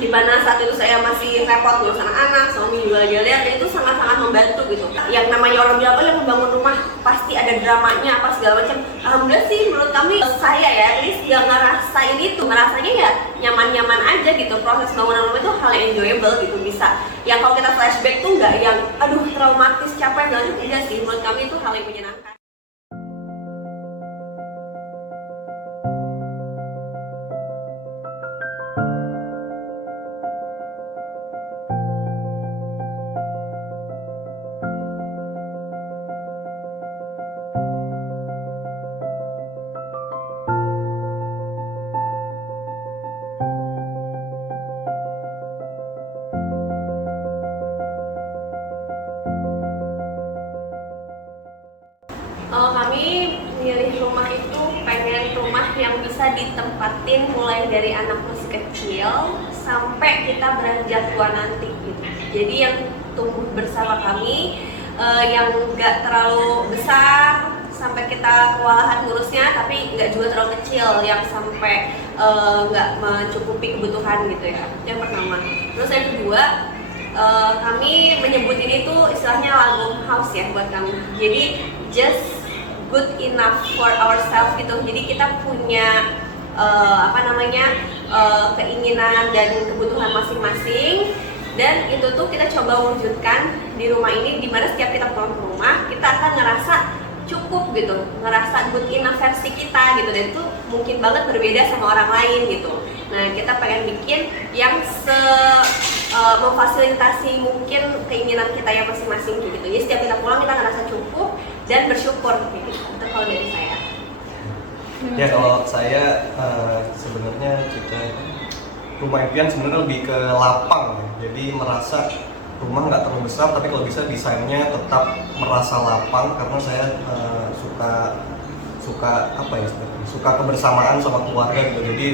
di mana saat itu saya masih repot ngurus anak-anak, suami juga lagi lihat, dan itu sangat-sangat membantu gitu. Yang namanya orang bilang kan yang membangun rumah pasti ada dramanya apa segala macam. Alhamdulillah sih menurut kami, saya ya at least gak ngerasain itu, ngerasanya ya nyaman-nyaman aja gitu. Proses bangunan rumah itu hal yang enjoyable gitu, bisa yang kalau kita flashback tuh nggak yang aduh traumatis, capek, nggak juga. Enggak sih, menurut kami itu hal yang menyenangkan. Kami milih rumah itu pengen rumah yang bisa ditempatin mulai dari anak masih kecil sampai kita beranjak tua nanti gitu. Jadi yang tumbuh bersama kami, yang nggak terlalu besar sampai kita kewalahan ngurusnya, tapi nggak juga terlalu kecil yang sampai nggak mencukupi kebutuhan gitu ya. Itu yang pertama. Terus yang kedua, kami menyebut ini tuh istilahnya lagom house ya buat kami. Jadi just good enough for ourselves gitu. Jadi kita punya keinginan dan kebutuhan masing-masing, dan itu tuh kita coba wujudkan di rumah ini, dimana setiap kita pulang ke rumah kita akan ngerasa cukup gitu, ngerasa good enough versi kita gitu, dan itu mungkin banget berbeda sama orang lain gitu. Nah, kita pengen bikin yang memfasilitasi mungkin keinginan kita yang masing-masing gitu. Jadi setiap kita pulang kita ngerasa cukup dan bersyukur gitu. Itu kalau dari saya. Ya, kalau saya sebenarnya kita rumah impian sebenarnya lebih ke lapang ya. Jadi merasa rumah nggak terlalu besar, tapi kalau bisa desainnya tetap merasa lapang, karena saya suka kebersamaan sama keluarga gitu. Jadi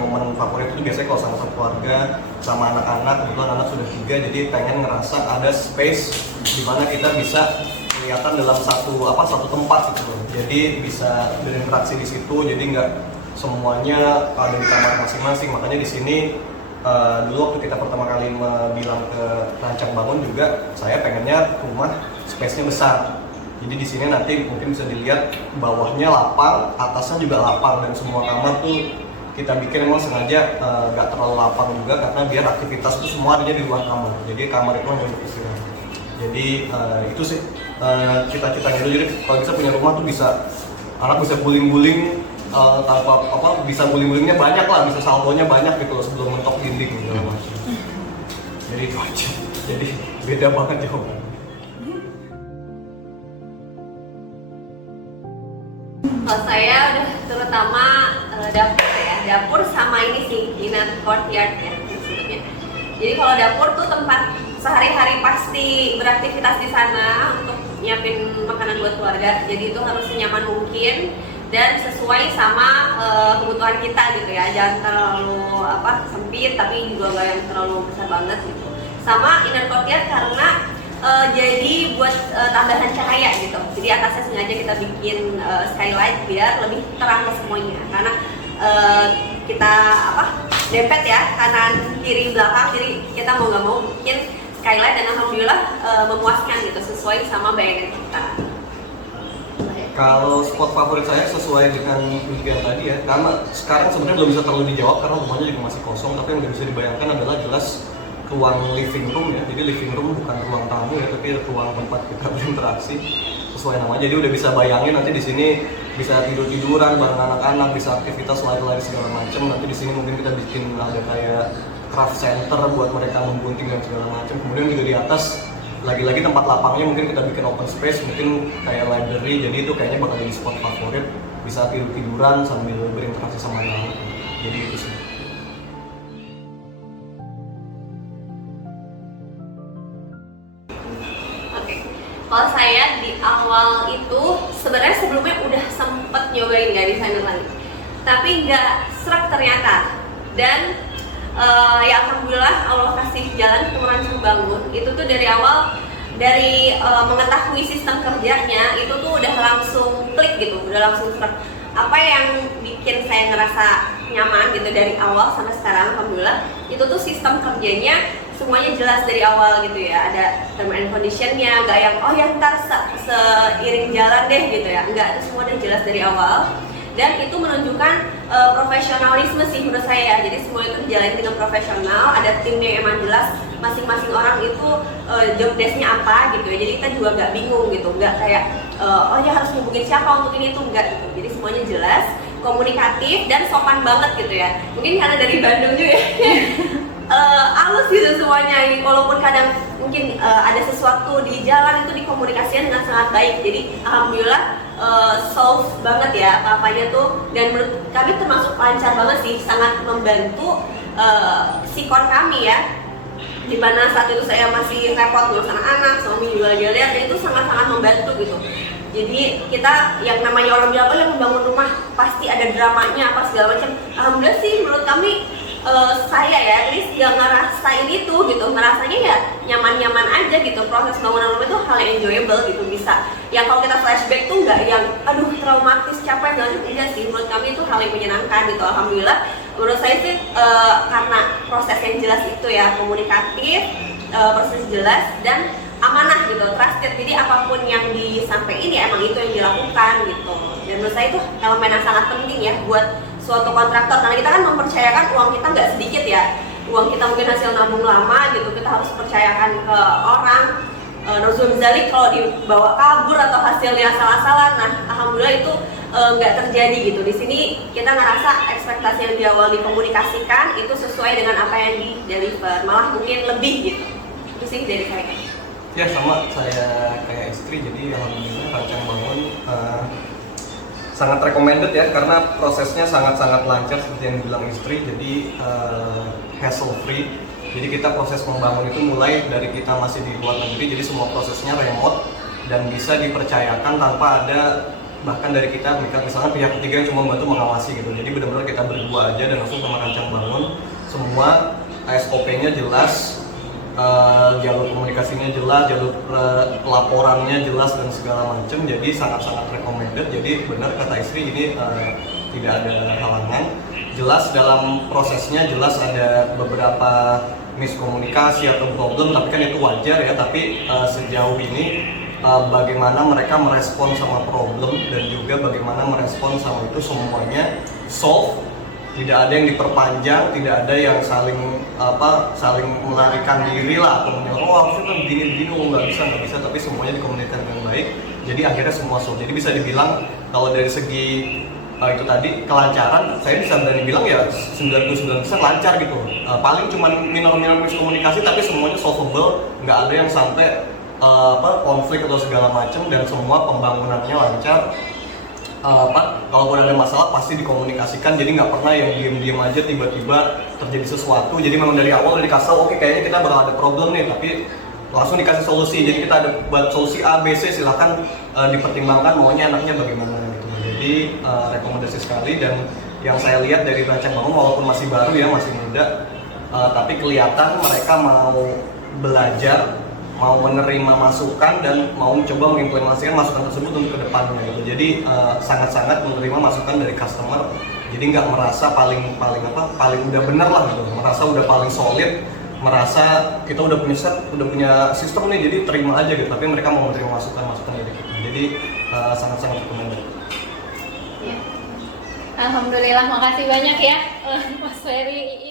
momen favorit itu biasanya kalau sama keluarga, sama anak-anak. Kebetulan anak sudah 3, jadi pengen ngerasa ada space di mana kita bisa kelihatan dalam satu tempat gitu loh. Jadi bisa berinteraksi di situ, jadi nggak semuanya ada di kamar masing-masing. Makanya di sini dulu waktu kita pertama kali bilang ke rancang bangun juga, saya pengennya rumah space-nya besar. Jadi di sini nanti mungkin bisa dilihat bawahnya lapang, atasnya juga lapang, dan semua kamar tuh kita bikin emang sengaja nggak terlalu lapang juga, karena biar aktivitas itu semua ada di luar kamar. Jadi kamar itu hanya untuk istirahat. Jadi itu sih cita-citanya dulu. Jadi kalau bisa punya rumah tuh bisa anak bisa guling-guling tanpa bisa guling-gulingnya banyak lah, bisa saltonya banyak gitu loh sebelum mentok dinding gitu. Jadi itu aja. Jadi beda banget jawabannya. Kalau saya udah terutama dapur sama ini sih, inner courtyard ya maksudnya. Jadi kalau dapur tuh tempat sehari-hari pasti beraktivitas di sana untuk nyiapin makanan buat keluarga. Jadi itu harus senyaman mungkin dan sesuai sama kebutuhan kita gitu ya. Jangan terlalu sempit, tapi juga nggak yang terlalu besar banget gitu. Sama inner courtyard karena jadi buat tambahan cahaya gitu. Jadi atasnya sengaja kita bikin skylight biar lebih terang ke semuanya. Karena kita dempet ya, kanan kiri belakang. Jadi kita mau nggak mau bikin skylight, dan alhamdulillah memuaskan gitu, sesuai sama bayangan kita. Kalau spot favorit saya sesuai dengan impian tadi ya, karena sekarang sebenarnya belum bisa terlalu dijawab karena rumahnya juga masih kosong, tapi yang bisa dibayangkan adalah jelas ruang living room ya. Jadi living room bukan ruang tamu ya, tapi ruang tempat kita berinteraksi sesuai namanya. Jadi udah bisa bayangin nanti di sini bisa tiduran bareng anak-anak, bisa aktivitas lari-lari segala macam. Nanti di sini mungkin kita bikin ada kayak craft center buat mereka memgunting dan segala macam. Kemudian juga di atas lagi-lagi tempat lapangnya mungkin kita bikin open space, mungkin kayak library. Jadi itu kayaknya bakal jadi spot favorit, bisa tiduran sambil berinteraksi sama anak-anak. Jadi itu sih. Kalau saya di awal itu sebenarnya sebelumnya udah sempet nyobain nggak desainer lagi, tapi nggak serak ternyata. Dan ya alhamdulillah Allah kasih jalan ketemu rancang bangun. Itu tuh dari awal, dari mengetahui sistem kerjanya itu tuh udah langsung klik gitu, udah langsung serak. Apa yang bikin saya ngerasa nyaman gitu dari awal sampai sekarang, alhamdulillah itu tuh sistem kerjanya semuanya jelas dari awal gitu ya, ada term and conditionnya, nggak yang oh ya ntar seiring jalan deh gitu ya, nggak, itu semua udah jelas dari awal. Dan itu menunjukkan profesionalisme sih menurut saya. Jadi semua itu dijalani dengan profesional, ada timnya yang emang jelas, masing-masing orang itu job desk-nya apa gitu ya. Jadi kita juga nggak bingung gitu, nggak kayak oh ya harus hubungin siapa untuk ini itu, enggak gitu. Jadi semuanya jelas, komunikatif dan sopan banget gitu ya. Mungkin karena dari Bandung juga ya. Halus gitu semuanya ini, walaupun kadang mungkin ada sesuatu di jalan itu dikomunikasikan dengan sangat baik. Jadi alhamdulillah solve banget ya apa-apanya tuh, dan menurut kami termasuk lancar banget sih, sangat membantu sikon kami ya, dimana saat itu saya masih repot ngurus anak-anak, suami juga lagi lihat, itu sangat-sangat membantu gitu. Jadi kita yang namanya orang bilang yang membangun rumah pasti ada dramanya apa segala macam. Alhamdulillah sih menurut kami saya ya, at least gak ngerasain itu gitu, ngerasanya ya nyaman-nyaman aja gitu. Proses bangunan rumah itu hal yang enjoyable gitu, bisa yang kalau kita flashback tuh nggak yang aduh traumatis, capek segala macam, enggak sih. Menurut kami itu hal yang menyenangkan gitu, alhamdulillah. Menurut saya sih karena proses yang jelas itu ya, komunikatif, proses jelas dan amanah gitu, trusted. Jadi apapun yang disampaikan ya emang itu yang dilakukan gitu. Dan menurut saya itu elemen yang sangat penting ya buat suatu kontraktor, karena kita kan mempercayakan uang kita nggak sedikit ya, uang kita mungkin hasil nabung lama gitu, kita harus percayakan ke orang. Nuzul Zalik kalau dibawa kabur atau hasilnya salah-salah, nah alhamdulillah itu nggak terjadi gitu. Di sini kita ngerasa ekspektasi yang di awal dikomunikasikan itu sesuai dengan apa yang di deliver, malah mungkin lebih gitu. Itu sih dari saya. Ya sama saya kayak istri, jadi alhamdulillah Rancang Bangun sangat recommended ya, karena prosesnya sangat-sangat lancar seperti yang dibilang istri, jadi hassle free. Jadi kita proses membangun itu mulai dari kita masih di luar negeri, jadi semua prosesnya remote dan bisa dipercayakan tanpa ada bahkan dari kita misalnya pihak ketiga yang cuma membantu mengawasi gitu. Jadi benar-benar kita berdua aja dan langsung sama Rancang Bangun, semua SOP-nya jelas, jalur komunikasinya jelas, jalur laporannya jelas dan segala macam. Jadi sangat-sangat recommended. Jadi benar kata istri, ini tidak ada halangan. Jelas dalam prosesnya, jelas ada beberapa miskomunikasi atau problem, tapi kan itu wajar ya. Tapi sejauh ini bagaimana mereka merespon sama problem dan juga bagaimana merespon sama itu, semuanya solve. Tidak ada yang diperpanjang, tidak ada yang saling melarikan diri lah atau menyuruh harusnya kan begini nggak bisa, tapi semuanya dikomunikasikan dengan baik. Jadi akhirnya semua solve. Jadi bisa dibilang kalau dari segi itu tadi kelancaran, saya bisa berani bilang ya 99% lancar gitu. Paling cuma minor miskomunikasi tapi semuanya solvable, nggak ada yang sampai konflik atau segala macam, dan semua pembangunannya lancar. Kalaupun ada masalah pasti dikomunikasikan, jadi nggak pernah yang diem aja tiba-tiba terjadi sesuatu. Jadi memang dari awal udah dikasih oke kayaknya kita bakal ada problem nih, tapi langsung dikasih solusi. Jadi kita ada buat solusi A, B, C, silahkan dipertimbangkan maunya anaknya bagaimana gitu. Jadi rekomendasi sekali. Dan yang saya lihat dari Rancang Bangun walaupun masih baru ya, masih muda, tapi kelihatan mereka mau belajar, mau menerima masukan dan mau coba mengimplementasikan masukan tersebut untuk kedepannya gitu. Jadi sangat-sangat menerima masukan dari customer. Jadi nggak merasa paling udah bener lah gitu, merasa udah paling solid, merasa kita udah punya sistem nih, jadi terima aja gitu. Tapi mereka mau menerima masukan dari kita. Jadi sangat-sangat recommended. Ya. Alhamdulillah, makasih banyak ya Mas Ferry.